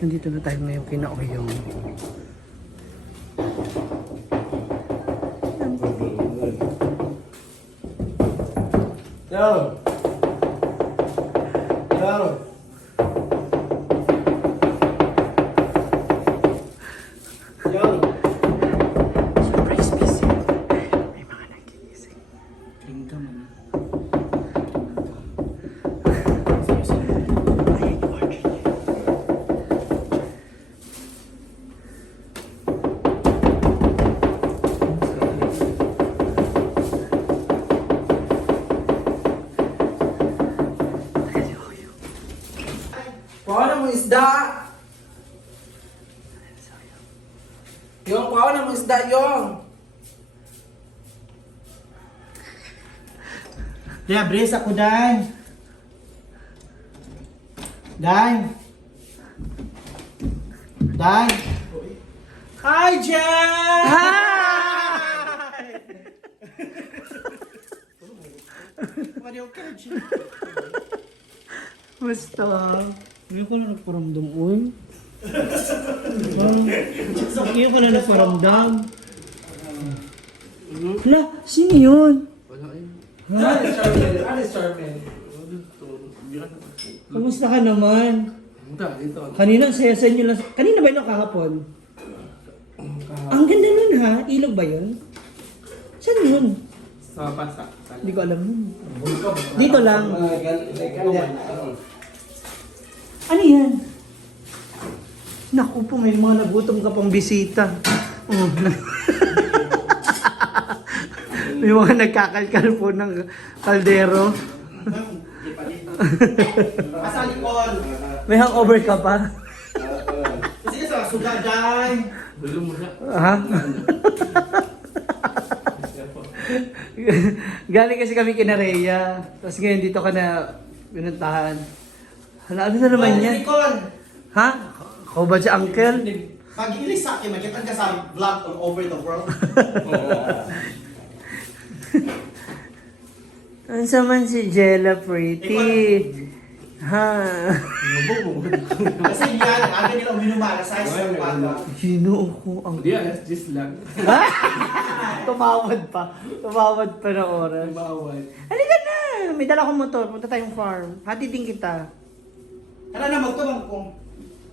Nandito na tayo ngayon kina Oyong. Yo! Yo! Yo! Surprise visit. May mga nagigising. King ka man. Ayan yung order niya. Ayan si Oyong. Paano mo isda? Ayan si Oyong. Yung paano mo isda yung? Kaya brace ako, Dan. Dan. Dan. Hi, Jen! Hi! Basta. Ngayon ko na nagparamdam, uy. Ngayon ko na nagparamdam. Hala, sino yun? Alis, Charmaine. Kamusta ka naman? Dito. Kanina, ang saya sa inyo lang. Kanina ba yun o kahapon? Ang ganda nun ha? Ilog ba yun? Saan yun? Sa pasa. Hindi ko alam nun. Dito lang. Ano yan? Naku po, may mga nagutom ka pang bisita. Oh. May mga nagkakalkal po ng kaldero. Asalikon. May hangover ka pa? Sige sa sugadan. Ha? Galing kasi kami kina Rhea. Tapos ngayon dito ka na pinuntahan. Hala, ano na naman yan? Asalikon. Ha? Ako ba si Uncle? Pag-ilis sa akin, magkitan ka sa vlog all over the world. Ano man si Jella Pretty? Ha? Kasi yan, aga nila uminuman, sa isang umaga. Sino ako? Ang... Hindi, alas 10 lang. Tumawad pa. Tumawad pa na oras. Bawal. Halika na! May dala akong motor. Punta tayong farm. Hatidin kita. Tara na, magtubang ko.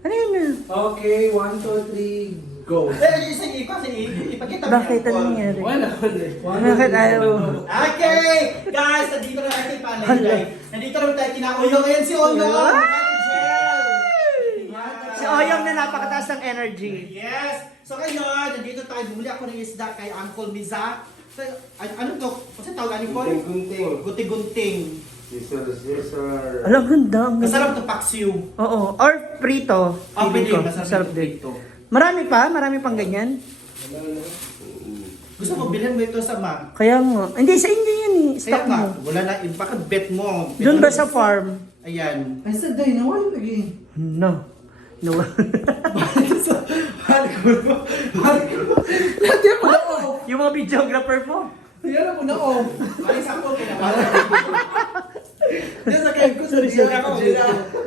Halika na. Okay, 1, 2, 3, go. Ipagkita mo. Bakit? Ano nangyari? Wala. Bakit ayaw? Okay! Guys, nandito na natin pa. Nandito na tayo kina-Oyong. Ayan si Oyong! Si Oyong na napakataas ng energy. Yes! So ngayon, nandito tayo. Bumuli ako ng isda kay Uncle Miza. Ano to? Kasi tawag ko? Gunting. Guti-gunting. Caesar. Alam, ganda. Ang ganda. Masarap to paksiw. Oo. Or prito. Feeling ko. Masarap din. dito. Marami pa? Marami pang ganyan? Gusto mo, bilhin mo ito sa ma. Kaya nga. Hindi, sa inyo yan eh. Kaya Stock nga, mo. wala na, baka bet mo. Doon ba sa farm? Ayan. Ay, sa day, nawala lagi. No. No. Lagyan mo na off. Yung mga videographer po. Lagyan mo na off. Ay, sa po, pinabala. Diyan sa kayo ko, sorry.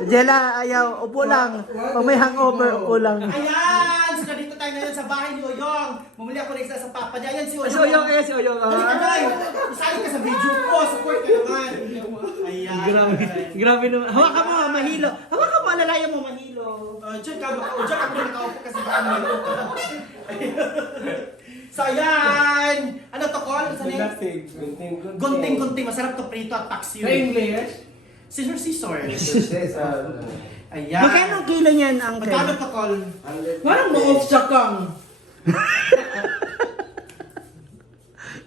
Jella, ayaw. Upo lang. Pag may hangover, upo lang. Ayan! So, nandito tayo ngayon sa bahay ni Oyong. Bumuli ako ng isa sa papa niya. Ayan si Oyong. Si Oyong, eh, si Oyong. Halika tayo. Isali ka sa video ko. Support ka naman. Ayan. Grabe. Grabe naman. Hawakan mo, mahilo. Hawakan mo, alalayan mo, mahilo. Diyan ka muna nakaupo kasi baka mahilo ka. So, ayan. Ano to, Col? Sa name? Gunting-gunting. Masarap to prito at paksiw. Sa English? Scissor. Caesar. Ayan. Magkano ang kilo niyan, Uncle? Magkano to, Col? Parang ma-off siya kang.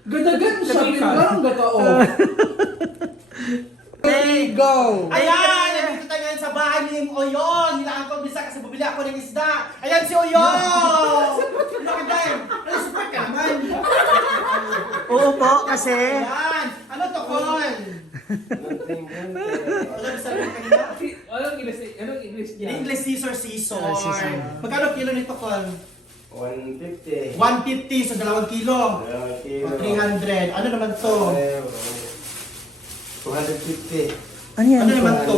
Gadagan siya, parang gata-off. Okay, Go! ayan! Nandito tayo ngayon sa bahay ni Oyong. Hilaan ko bisa kasi bumili ako ng isda. Ayan si Oyong! Bakit tayo? Ano, support ka naman? Oo po, kasi... Ayan! Ano to, Col? Gunting. Ano sabi mo kanina? Anong English niya? In English, scissor. Scissor. Magkano kilo nito, Col? 150. 150 sa 2 kilo. O 300. Ano naman to? 250. Ano yan? Ano naman to?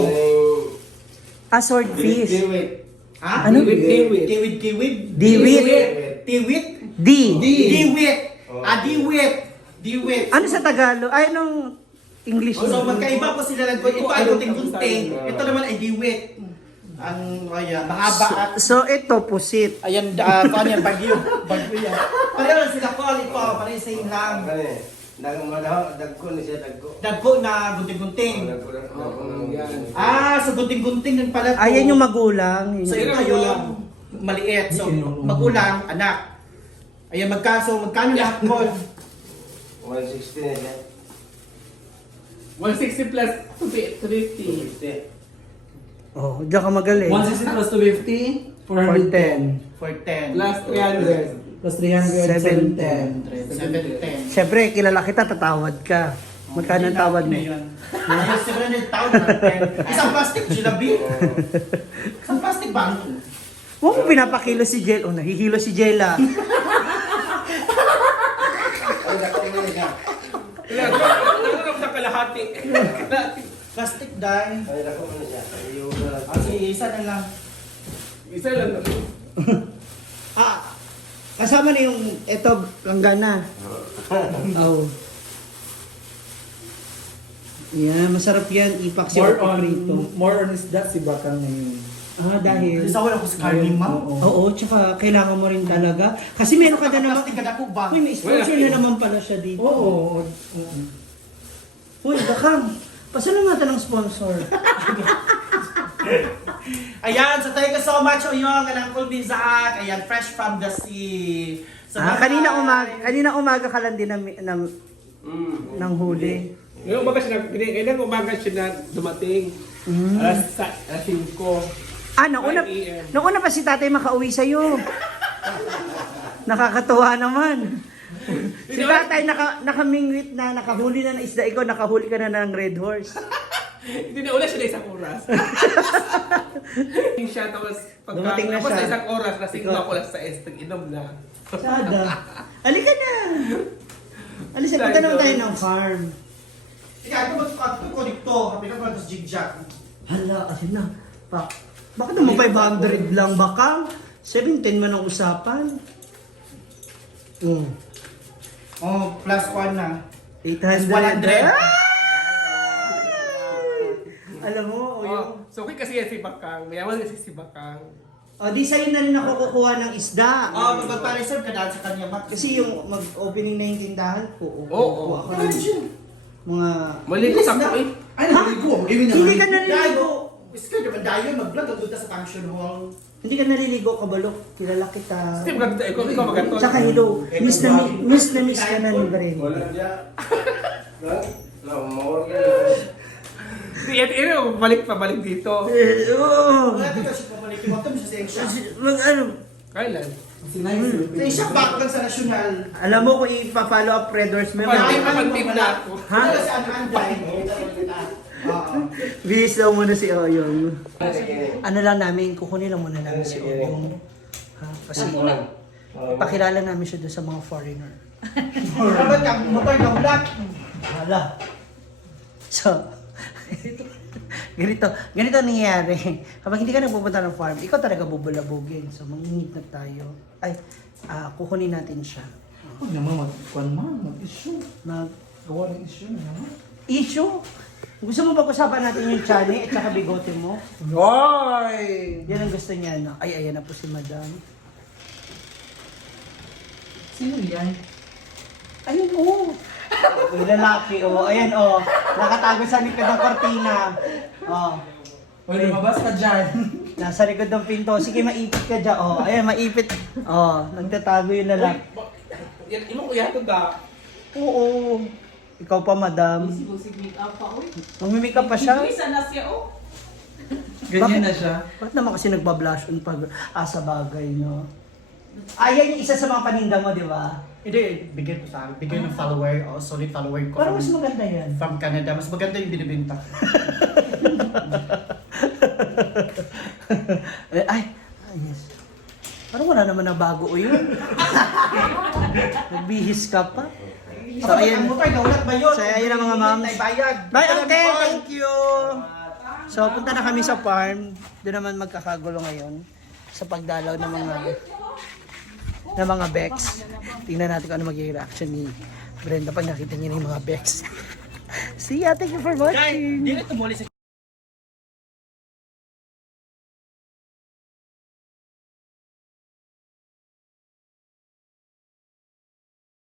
Swordfish. Wait. Ha? Ano? Kiwit. Kiwid. Diwit. Tiwit. D. Diwit. Diwit. Diwit. Ano sa Tagalog? Ay, anong English? So magkaiba po sila ng ito ay gunting-gunting. Ito naman ay diwit. Ang mahaba at So, ito, pusit. ayan, paano yan, bagyo. Bagyo yan. Pareho lang sila call ito, pareho same lang. Dagko ni siya, dagko. Dagko na gunting-gunting. So gunting-gunting din pala to. Ayan yung magulang. So Yun ito yung maliit. So magulang, anak. Ayan, magkano lahat call? 160 na siya. 160 plus 250. 250. Oh, diyan ka magaling. 160 plus 250, 410. 410. Plus 300. Plus 300, 710. 710. Siyempre, kilala kita, tatawad ka. Magkano ang tawad mo? Ayun, 700,000. Isang plastic, Jilabi. Isang plastic ba? Huwag mo pinapakilo si Jel. Oh, nahihilo si Jela. Ay, dako mo niya. Ano sa kalahati? Plastic dye. Ay, dako mo siya. Ayun. Kasi isa na lang. Isa lang. Kasama na yung ito, langgana. Oh. Yan, masarap yan. Ipaksi o prito. More on isda si Bakang ngayon. Dahil... Isa wala ko sa carne, ma'am. Oo, tsaka kailangan mo rin talaga. Kasi meron ka na naman... Plastic ka na po ba? Uy, may sponsor na naman pala siya dito. Oo. Uy, Bakang, pasalamatan ng sponsor. Ayan, so thank you so much, Oyong, and Uncle Bizaak. Ayan, fresh from the sea. So, kanina bye-bye. umaga ka lang din ng huli. Ngayon umaga siya, kailan umaga siya na dumating. Alas 5. Nauna 5 AM. pa si tatay makauwi sa'yo. Nakakatuwa naman. Si tatay nakamingwit na, nakahuli na ng isda. Ikaw, nakahuli ka na ng red horse. Hindi na ula siya na isang oras. Siya, tapos Dumating na tapos siya. sa isang oras, lasing Ikaw. ako lang sa inom na. Sada. Halika na. Alisa, punta naman tayo ng farm. Ikaw, ito ko dito. Happy na ba ito jigjag? Hala, kasi na. Bakit naman 500 lang baka? 710 man ang usapan. Oh, plus 1 na. 800. 100. Alam mo, So okay kasi yan si Bakang. Mayaman kasi si Bakang. di sa'yo na rin ako kukuha ng isda. Magpa-reserve ka dahil sa kanya, Matt. Kasi yung mag-opening na yung tindahan ko, Oo. ako ng mga... Mali ko sa eh. Ay, naligo. Hindi ka naliligo. Iska naman dayon, mag-vlog ang doon sa function hall. Hindi ka naliligo, Kabalo. Kilala kita. Kasi maganda, ikaw maganda. Tsaka hello, miss na miss ka na ni Bren. Wala siya. No, more. Pabalik dito. Oo. Wala dito siya pumalik. Ito mo siya sa Ano, Kailan? Sa isang back lang sa nasyonal. alam mo kung ipa-follow up Red Horse mo. Ay, kapatid na ako. Ha? Wala si Anday. Oo. Bihis daw muna si Oyong. Ano lang namin, kukunin lang muna namin si Oyong. Ha? Kasi pakilala namin siya doon sa mga foreigner. Dapat ka, motor ka black. Hala. So, ganito ang nangyayari. Kapag hindi ka nagpupunta ng farm, ikaw talaga bubulabugin. So, mangingit na tayo. Ay, kukunin natin siya. Huwag naman mag-issue. Gawa ng issue na naman. Issue? Gusto mo pag-usapan natin yung chani at saka bigote mo? Hoy! Yan ang gusto niya, no? Ay, ayan na po si madam. Sino yan? Ayun, oh. Yung lalaki, oh. Ayan, oh. Nakatago sa likod ng kortina. Oh. Hoy, lumabas ka dyan. Nasa likod ng pinto. Sige, maipit ka dyan. Oh, ayan, maipit. Oh, nagtatago yung lalaki. Yan, imo ko yato da. Oo. Ikaw pa, madam. Busig make up pa, uy. Mamimik up pa siya? Isa na siya, oh. Ganyan na siya. Bakit naman kasi nagbablush on pag sa bagay, no? Ayan yung isa sa mga paninda mo, di ba? Hindi, bigyan ko sa akin. Bigyan ng follower. Oh, solid follower ko. Parang mas maganda yan. From Canada. Mas maganda yung binibenta. Ay, yes. Parang wala naman na bago o yun. Nagbihis ka pa. So, ayan. Ang motor, naulat ba yun? So, ayan ang mga moms. Ay, bayad. Bye, ate! Thank you! So, punta na kami sa farm. Doon naman magkakagulo ngayon. sa pagdalaw ng mga Bex. Tingnan natin kung ano magiging reaction ni Brenda pag nakita niya na yung mga Bex. See ya, thank you for watching. Dili tumuli sa